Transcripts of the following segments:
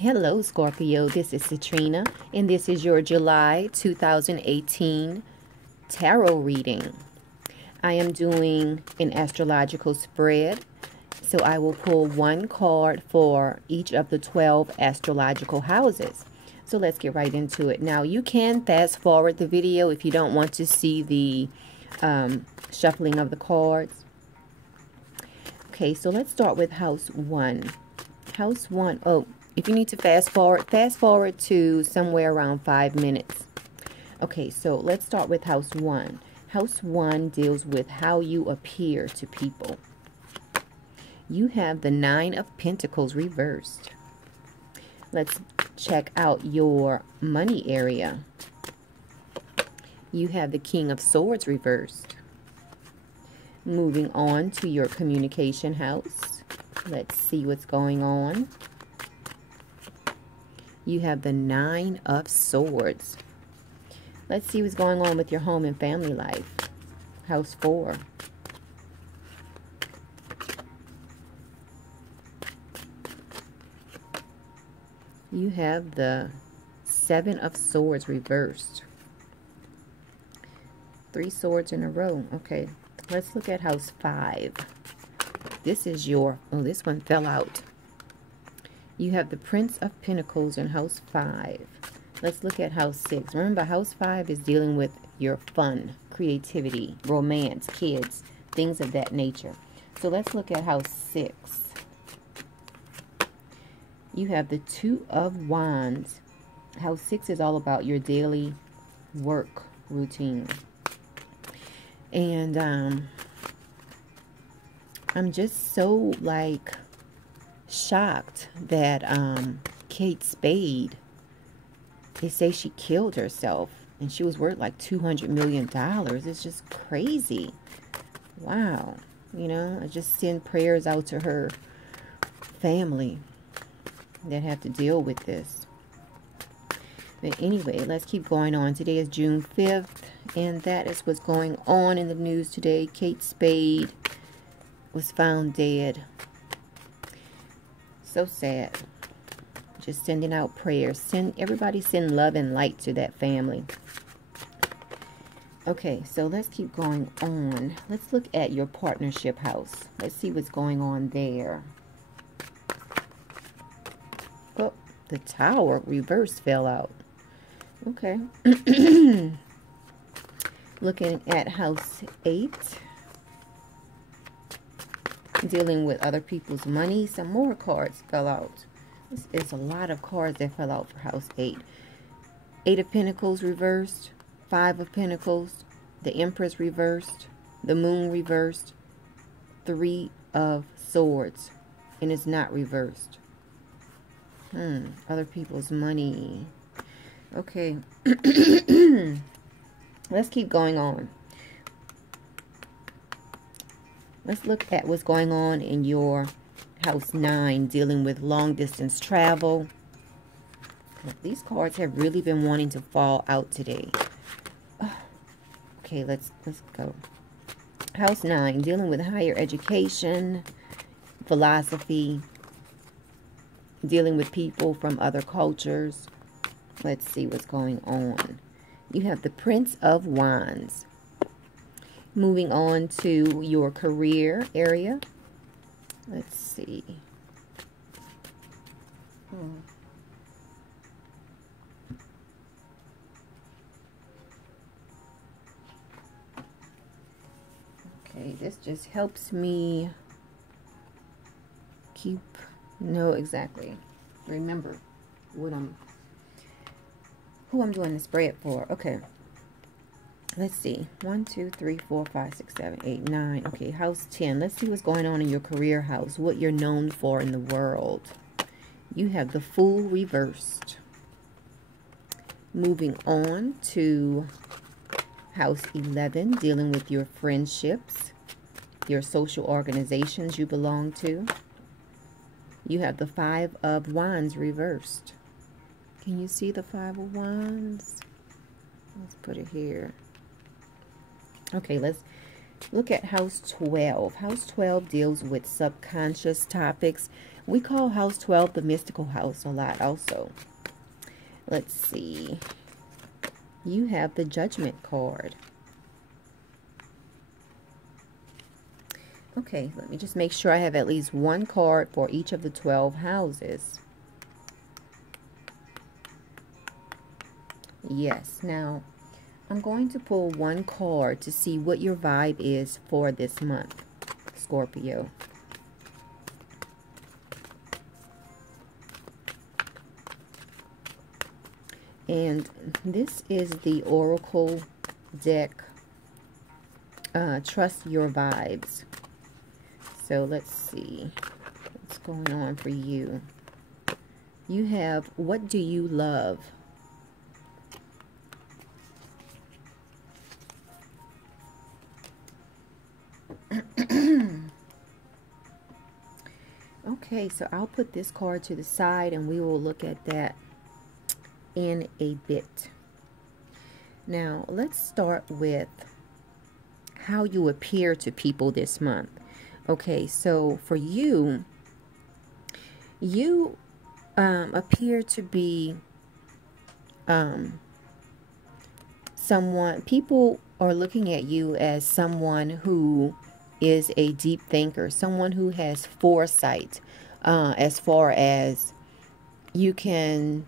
Hello, Scorpio. This is Citrina, and this is your July 2018 tarot reading. I am doing an astrological spread, so I will pull one card for each of the 12 astrological houses. So let's get right into it. Now, you can fast forward the video if you don't want to see the shuffling of the cards. Okay, so let's start with house 1. House 1, oh, if you need to fast forward to somewhere around 5 minutes. Okay, so let's start with house 1. House 1 deals with how you appear to people. You have the 9 of Pentacles reversed. Let's check out your money area. You have the King of Swords reversed. Moving on to your communication house. Let's see what's going on. You have the 9 of Swords. Let's see what's going on with your home and family life. House 4. You have the 7 of Swords reversed. 3 swords in a row. Okay, let's look at house 5. This is your, oh, this one fell out. You have the Prince of Pentacles in house 5. Let's look at house 6. Remember, house 5 is dealing with your fun, creativity, romance, kids, things of that nature. So let's look at house 6. You have the 2 of Wands. House 6 is all about your daily work routine. And I'm just so like shocked that Kate Spade, they say she killed herself and she was worth like $200 million. It's just crazy. Wow. You know, I just send prayers out to her family that have to deal with this. But anyway, let's keep going on. Today is June 5th, and that is what's going on in the news today. Kate Spade was found dead. So sad. Just sending out prayers. Everybody send love and light to that family. Okay, so let's keep going on. Let's look at your partnership house. Let's see what's going on there. Oh, the Tower reverse fell out. Okay. Looking at house 8. Dealing with other people's money. Some more cards fell out. This is a lot of cards that fell out for house 8. 8 of Pentacles reversed. 5 of Pentacles. The Empress reversed. The Moon reversed. 3 of Swords. And it's not reversed. Other people's money. Okay. Let's keep going on. Let's look at what's going on in your house 9, dealing with long distance travel. These cards have really been wanting to fall out today. Okay, let's go. House 9, dealing with higher education, philosophy, dealing with people from other cultures. Let's see what's going on. You have the Prince of Wands. Moving on to your career area. Let's see. Okay, this just helps me know exactly, remember what who I'm doing the spread for. Okay. Let's see. 1, 2, 3, 4, 5, 6, 7, 8, 9. Okay, house 10. Let's see what's going on in your career house. What you're known for in the world. You have the Fool reversed. Moving on to house 11. Dealing with your friendships. Your social organizations you belong to. You have the 5 of Wands reversed. Can you see the 5 of Wands? Let's put it here. Okay, let's look at house 12. House 12 deals with subconscious topics. We call house 12 the mystical house a lot also. Let's see. You have the Judgment card. Okay, let me just make sure I have at least one card for each of the 12 houses. Yes, now I'm going to pull one card to see what your vibe is for this month, Scorpio. And this is the Oracle deck, Trust Your Vibes. So let's see what's going on for you. You have, what do you love? Okay, so I'll put this card to the side and we will look at that in a bit. Now, let's start with how you appear to people this month. Okay, so for you, you appear to be someone, people are looking at you as someone who is a deep thinker, someone who has foresight, as far as you can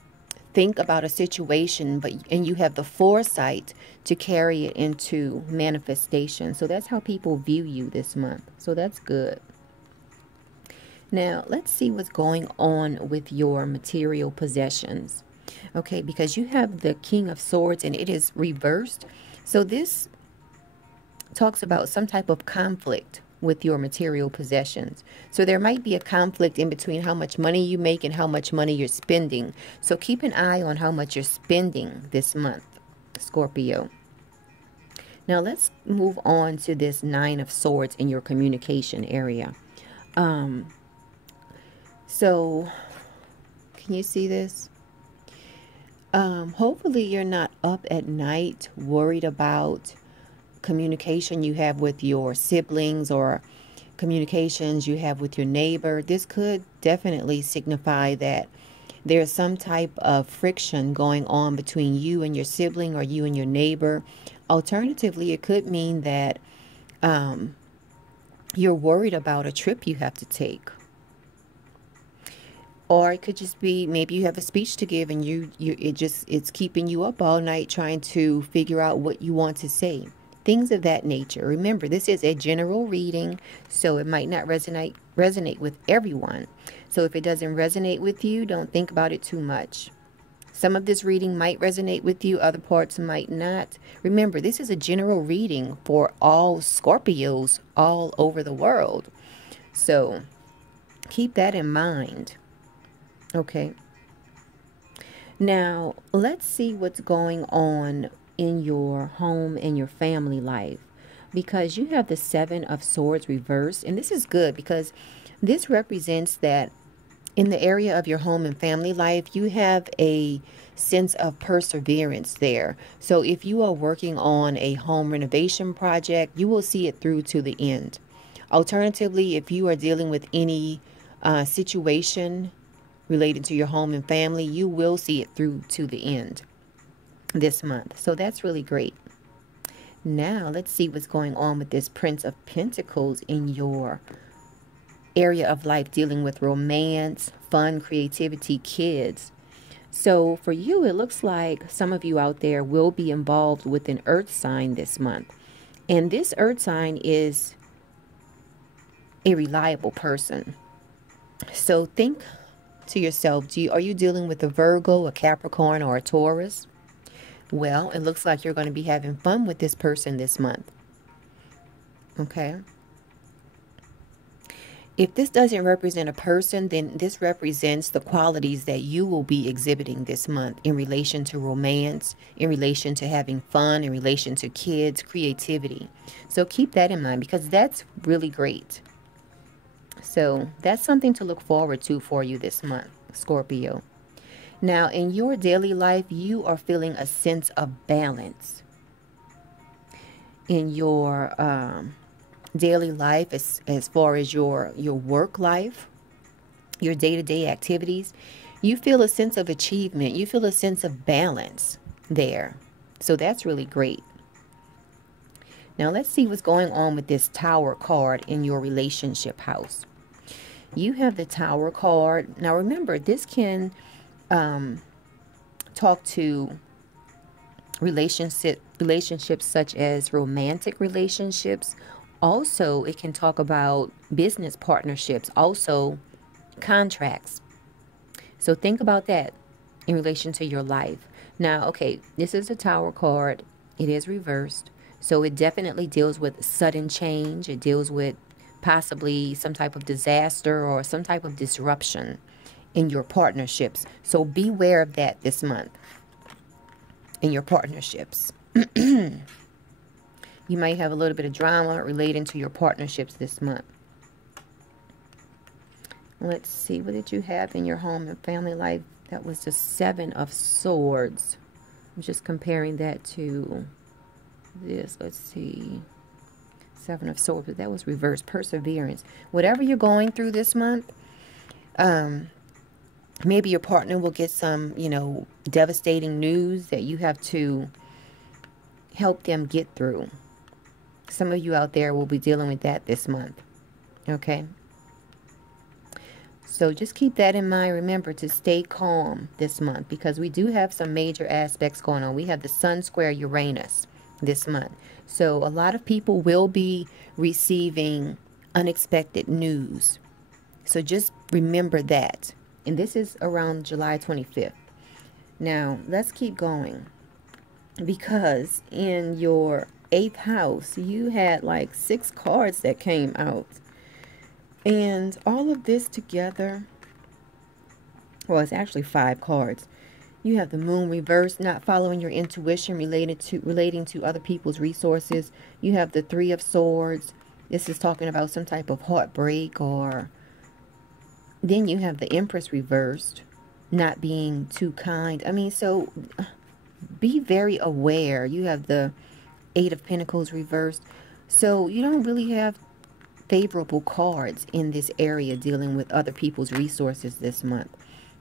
think about a situation, and you have the foresight to carry it into manifestation. So that's how people view you this month. So that's good. Now, let's see what's going on with your material possessions. Okay, because you have the King of Swords and it is reversed. So this talks about some type of conflict with your material possessions. So there might be a conflict in between how much money you make and how much money you're spending. So keep an eye on how much you're spending this month, Scorpio. Now let's move on to this Nine of Swords in your communication area. So can you see this? Hopefully you're not up at night worried about communication you have with your siblings or communications you have with your neighbor. This could definitely signify that there's some type of friction going on between you and your sibling or you and your neighbor. Alternatively, it could mean that you're worried about a trip you have to take. Or it could just be maybe you have a speech to give and it's keeping you up all night trying to figure out what you want to say. Things of that nature. Remember, this is a general reading, so it might not resonate with everyone. So if it doesn't resonate with you, don't think about it too much. Some of this reading might resonate with you, other parts might not. Remember, this is a general reading for all Scorpios all over the world. So keep that in mind. Okay. Now, let's see what's going on in your home and your family life, because you have the Seven of Swords reversed, and this is good because this represents that in the area of your home and family life, you have a sense of perseverance there. So if you are working on a home renovation project, you will see it through to the end. Alternatively, if you are dealing with any situation related to your home and family, you will see it through to the end this month. So that's really great. Now let's see what's going on with this Prince of Pentacles in your area of life, dealing with romance, fun, creativity, kids. So for you, it looks like some of you out there will be involved with an earth sign this month. And this earth sign is a reliable person. So think to yourself, are you dealing with a Virgo, a Capricorn, or a Taurus? Well, it looks like you're going to be having fun with this person this month. Okay. If this doesn't represent a person, then this represents the qualities that you will be exhibiting this month in relation to romance, in relation to having fun, in relation to kids, creativity. So keep that in mind because that's really great. So that's something to look forward to for you this month, Scorpio. Now, in your daily life, you are feeling a sense of balance. In your daily life, as far as your work life, your day-to-day activities, you feel a sense of achievement. You feel a sense of balance there. So that's really great. Now let's see what's going on with this Tower card in your relationship house. You have the Tower card. Now remember, this can talk to relationships such as romantic relationships. Also, it can talk about business partnerships, also contracts. So think about that in relation to your life. Now, okay, this is a Tower card. It is reversed. So it definitely deals with sudden change. It deals with possibly some type of disaster or some type of disruption in your partnerships. So beware of that this month in your partnerships. You might have a little bit of drama relating to your partnerships this month. Let's see, what did you have in your home and family life? That was the Seven of Swords. I'm just comparing that to this. Let's see. Seven of Swords, but that was reverse. Perseverance. Whatever you're going through this month, maybe your partner will get some, devastating news that you have to help them get through. Some of you out there will be dealing with that this month. Okay? So just keep that in mind. Remember to stay calm this month because we do have some major aspects going on. We have the Sun square Uranus this month. So a lot of people will be receiving unexpected news. So just remember that. And this is around July 25th. Now, let's keep going. Because in your 8th house, you had like 6 cards that came out. And all of this together, well, it's actually 5 cards. You have the Moon reversed, not following your intuition relating to other people's resources. You have the 3 of Swords. This is talking about some type of heartbreak, or then you have the Empress reversed, not being too kind. I mean, so be very aware. You have the 8 of Pentacles reversed. So you don't really have favorable cards in this area dealing with other people's resources this month.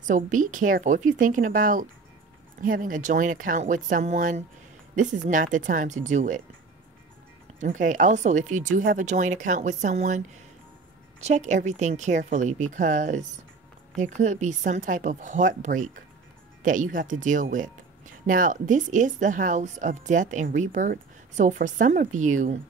So be careful. If you're thinking about having a joint account with someone, this is not the time to do it. Okay. Also, if you do have a joint account with someone, check everything carefully because there could be some type of heartbreak that you have to deal with. Now, this is the house of death and rebirth. So for some of you,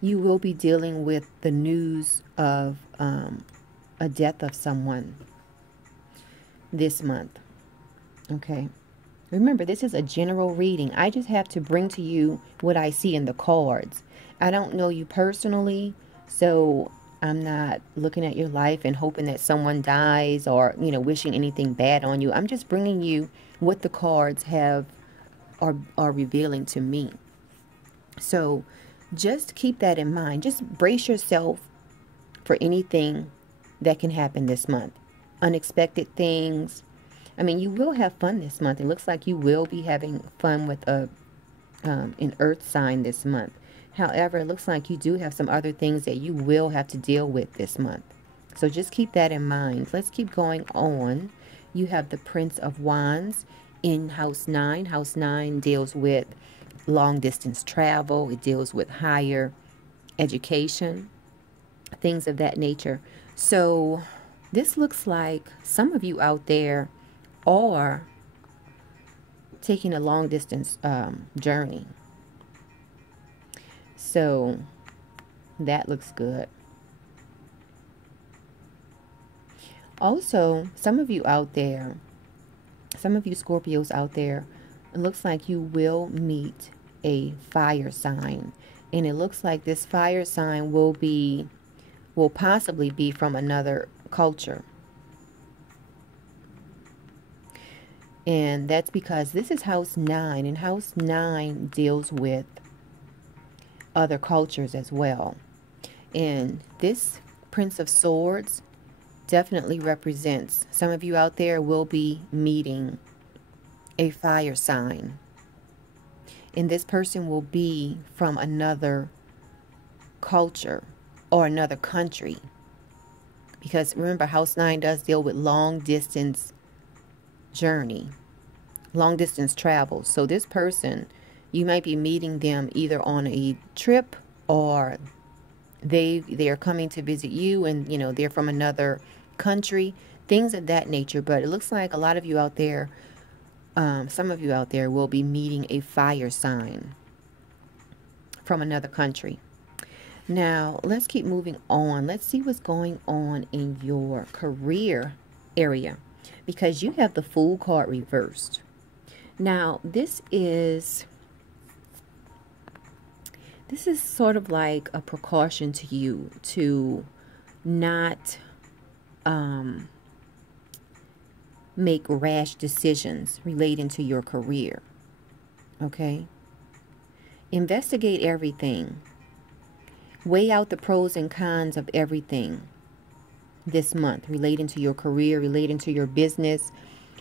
you will be dealing with the news of a death of someone this month. Okay. Remember, this is a general reading. I just have to bring to you what I see in the cards. I don't know you personally, so I'm not looking at your life and hoping that someone dies or, wishing anything bad on you. I'm just bringing you what the cards are revealing to me. So just keep that in mind. Just brace yourself for anything that can happen this month. Unexpected things. I mean, you will have fun this month. It looks like you will be having fun with an earth sign this month. However, it looks like you do have some other things that you will have to deal with this month. So just keep that in mind. Let's keep going on. You have the Prince of Wands in House 9. House 9 deals with long distance travel. It deals with higher education, things of that nature. So this looks like some of you out there are taking a long distance journey. So that looks good. Also, some of you out there, some of you Scorpios out there, it looks like you will meet a fire sign. And it looks like this fire sign will possibly be from another culture. And that's because this is House 9. And House 9 deals with other cultures as well. And this Prince of Swords definitely represents, some of you out there will be meeting a fire sign. And this person will be from another culture or another country. Because remember, House 9 does deal with long distance journey, long distance travel. So this person, you might be meeting them either on a trip, or they are coming to visit you, and you know, they're from another country, things of that nature. But it looks like a lot of you out there, some of you out there will be meeting a fire sign from another country. Now, let's keep moving on. Let's see what's going on in your career area, because you have the Fool card reversed. Now, this is sort of like a precaution to you to not make rash decisions relating to your career. Okay? Investigate everything. Weigh out the pros and cons of everything this month relating to your career, relating to your business,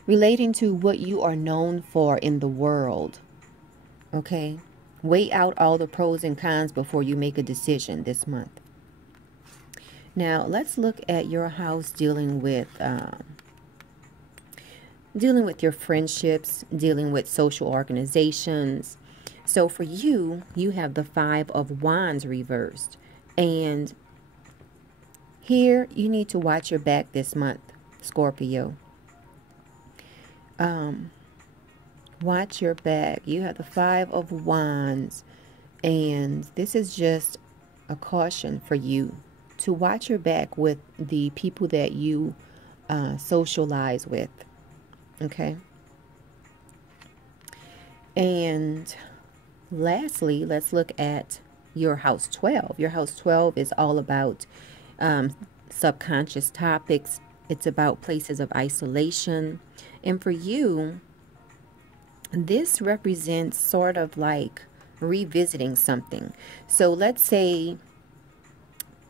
relating to what you are known for in the world. Okay? Weigh out all the pros and cons before you make a decision this month. Now, let's look at your house dealing with your friendships, dealing with social organizations. So for you, you have the 5 of Wands reversed. And here, you need to watch your back this month, Scorpio. Watch your back. You have the 5 of Wands. And this is just a caution for you to watch your back with the people that you socialize with. Okay? And lastly, let's look at your house 12. Your house 12 is all about subconscious topics. It's about places of isolation. And for you, this represents sort of like revisiting something. So let's say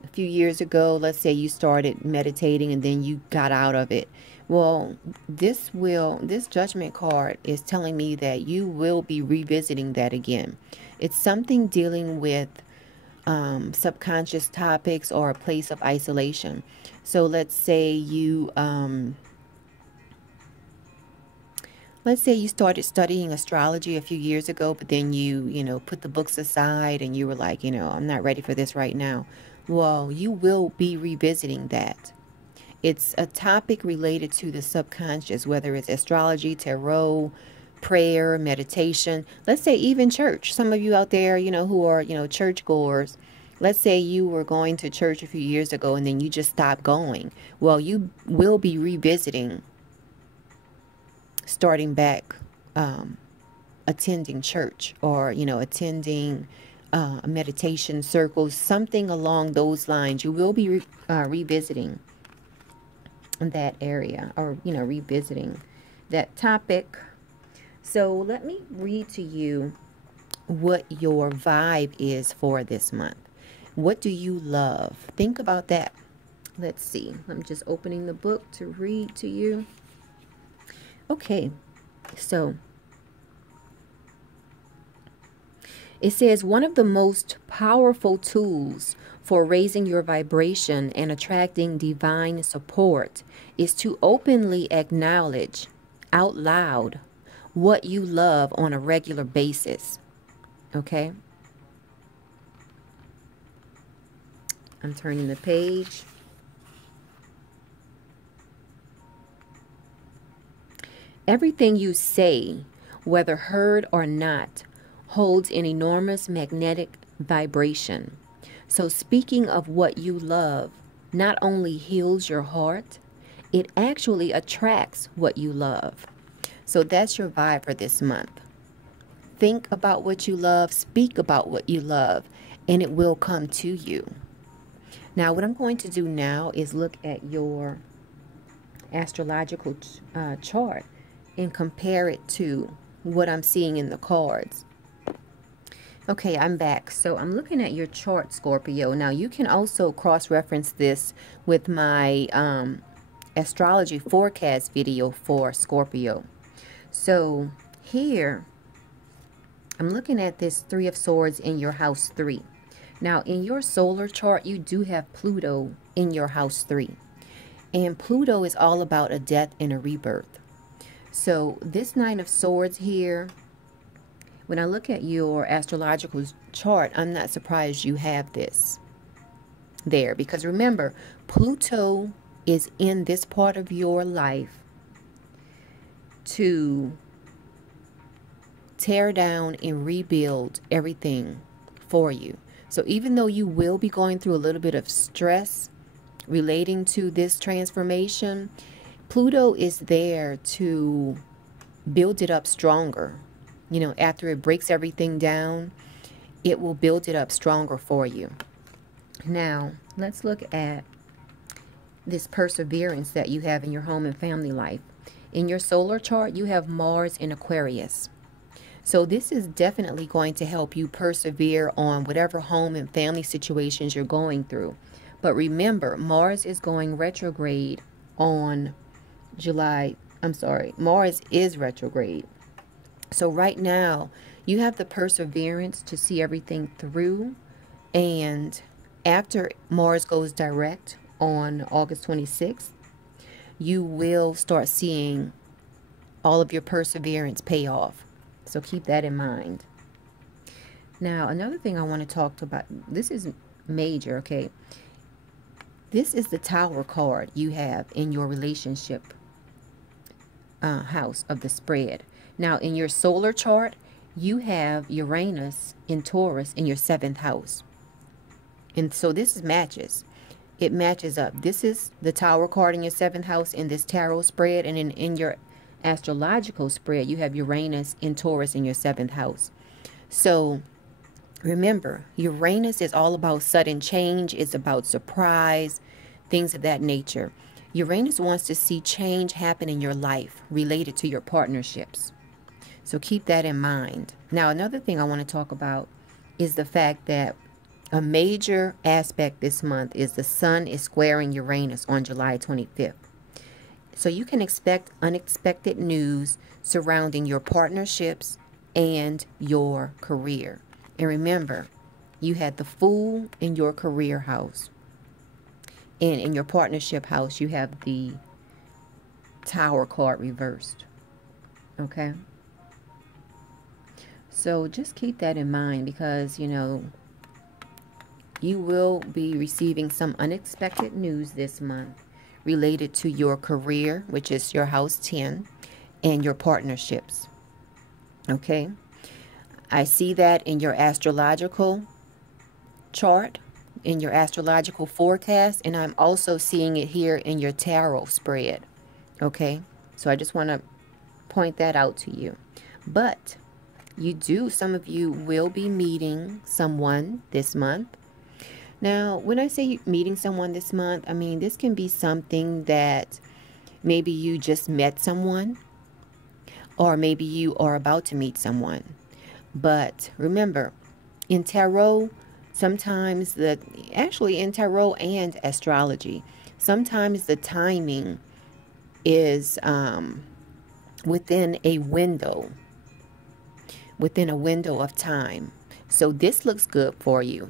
a few years ago, let's say you started meditating and then you got out of it. Well, this Judgment card is telling me that you will be revisiting that again. It's something dealing with subconscious topics or a place of isolation. So let's say you started studying astrology a few years ago, but then you put the books aside and you were like, I'm not ready for this right now. Well, you will be revisiting that. It's a topic related to the subconscious, whether it's astrology, tarot, prayer, meditation. Let's say even church. Some of you out there, who are, church goers. Let's say you were going to church a few years ago and then you just stopped going. Well, you will be revisiting, starting back, attending church, or, attending meditation circles, something along those lines. You will be revisiting that area, or revisiting that topic. So let me read to you what your vibe is for this month. What do you love? Think about that. Let's see. I'm just opening the book to read to you. Okay, so it says, one of the most powerful tools for raising your vibration and attracting divine support is to openly acknowledge out loud what you love on a regular basis. Okay? I'm turning the page. Everything you say, whether heard or not, holds an enormous magnetic vibration. So speaking of what you love not only heals your heart, it actually attracts what you love. So that's your vibe for this month. Think about what you love, speak about what you love, and it will come to you. Now, what I'm going to do now is look at your astrological chart and compare it to what I'm seeing in the cards. Okay, I'm back. So I'm looking at your chart, Scorpio. Now, you can also cross-reference this with my astrology forecast video for Scorpio. So here, I'm looking at this 3 of Swords in your house 3. Now, in your solar chart, you do have Pluto in your house 3. And Pluto is all about a death and a rebirth. So this Nine of Swords here, when I look at your astrological chart, I'm not surprised you have this there. Because remember, Pluto is in this part of your life to tear down and rebuild everything for you. So even though you will be going through a little bit of stress relating to this transformation, Pluto is there to build it up stronger. You know, after it breaks everything down, it will build it up stronger for you. Now, let's look at this perseverance that you have in your home and family life. In your solar chart, you have Mars in Aquarius. So this is definitely going to help you persevere on whatever home and family situations you're going through. But remember, Mars is going retrograde on Mars is retrograde. So right now, you have the perseverance to see everything through. And after Mars goes direct on August 26th, you will start seeing all of your perseverance pay off. So keep that in mind. Now, another thing I want to talk about, this is major, okay? This is the Tower card you have in your relationship house of the spread. Now, in your solar chart, you have Uranus in Taurus in your 7th house. And so this matches. It matches up. This is the Tower card in your 7th house in this tarot spread. And in your astrological spread, you have Uranus in Taurus in your 7th house. So remember, Uranus is all about sudden change. It's about surprise, things of that nature. Uranus wants to see change happen in your life related to your partnerships. So keep that in mind. Now, another thing I want to talk about is the fact that a major aspect this month is the Sun is squaring Uranus on July 25th. So you can expect unexpected news surrounding your partnerships and your career. And remember, you had the Fool in your career house. And in your partnership house, you have the Tower card reversed. Okay? So just keep that in mind because, you know, you will be receiving some unexpected news this month related to your career, which is your house 10, and your partnerships. Okay? I see that in your astrological chart, in your astrological forecast, and I'm also seeing it here in your tarot spread. Okay? So I just want to point that out to you. But some of you will be meeting someone this month. Now, when I say meeting someone this month, I mean this can be something that maybe you just met someone, or maybe you are about to meet someone. But remember, in tarot, sometimes in tarot and astrology, sometimes the timing is within a window of time. So this looks good for you.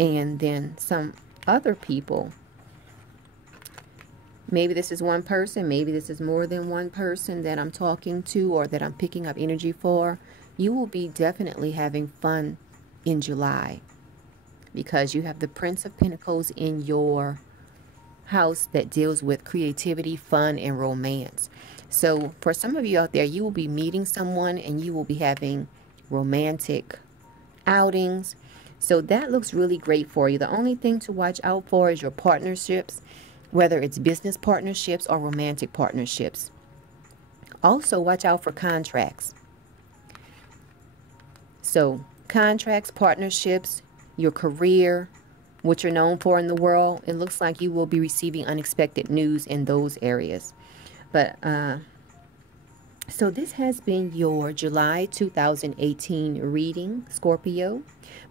And then some other people, maybe this is one person, maybe this is more than one person that I'm talking to or that I'm picking up energy for. You will be definitely having fun in July because you have the Prince of Pentacles in your house that deals with creativity, fun, and romance. So for some of you out there, you will be meeting someone and you will be having romantic outings. So that looks really great for you. The only thing to watch out for is your partnerships, whether it's business partnerships or romantic partnerships. Also, watch out for contracts. So contracts, partnerships, your career, what you're known for in the world, it looks like you will be receiving unexpected news in those areas. But so this has been your July 2018 reading, Scorpio.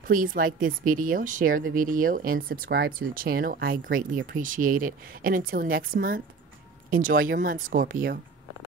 Please like this video, share the video, and subscribe to the channel. I greatly appreciate it. And until next month, enjoy your month, Scorpio.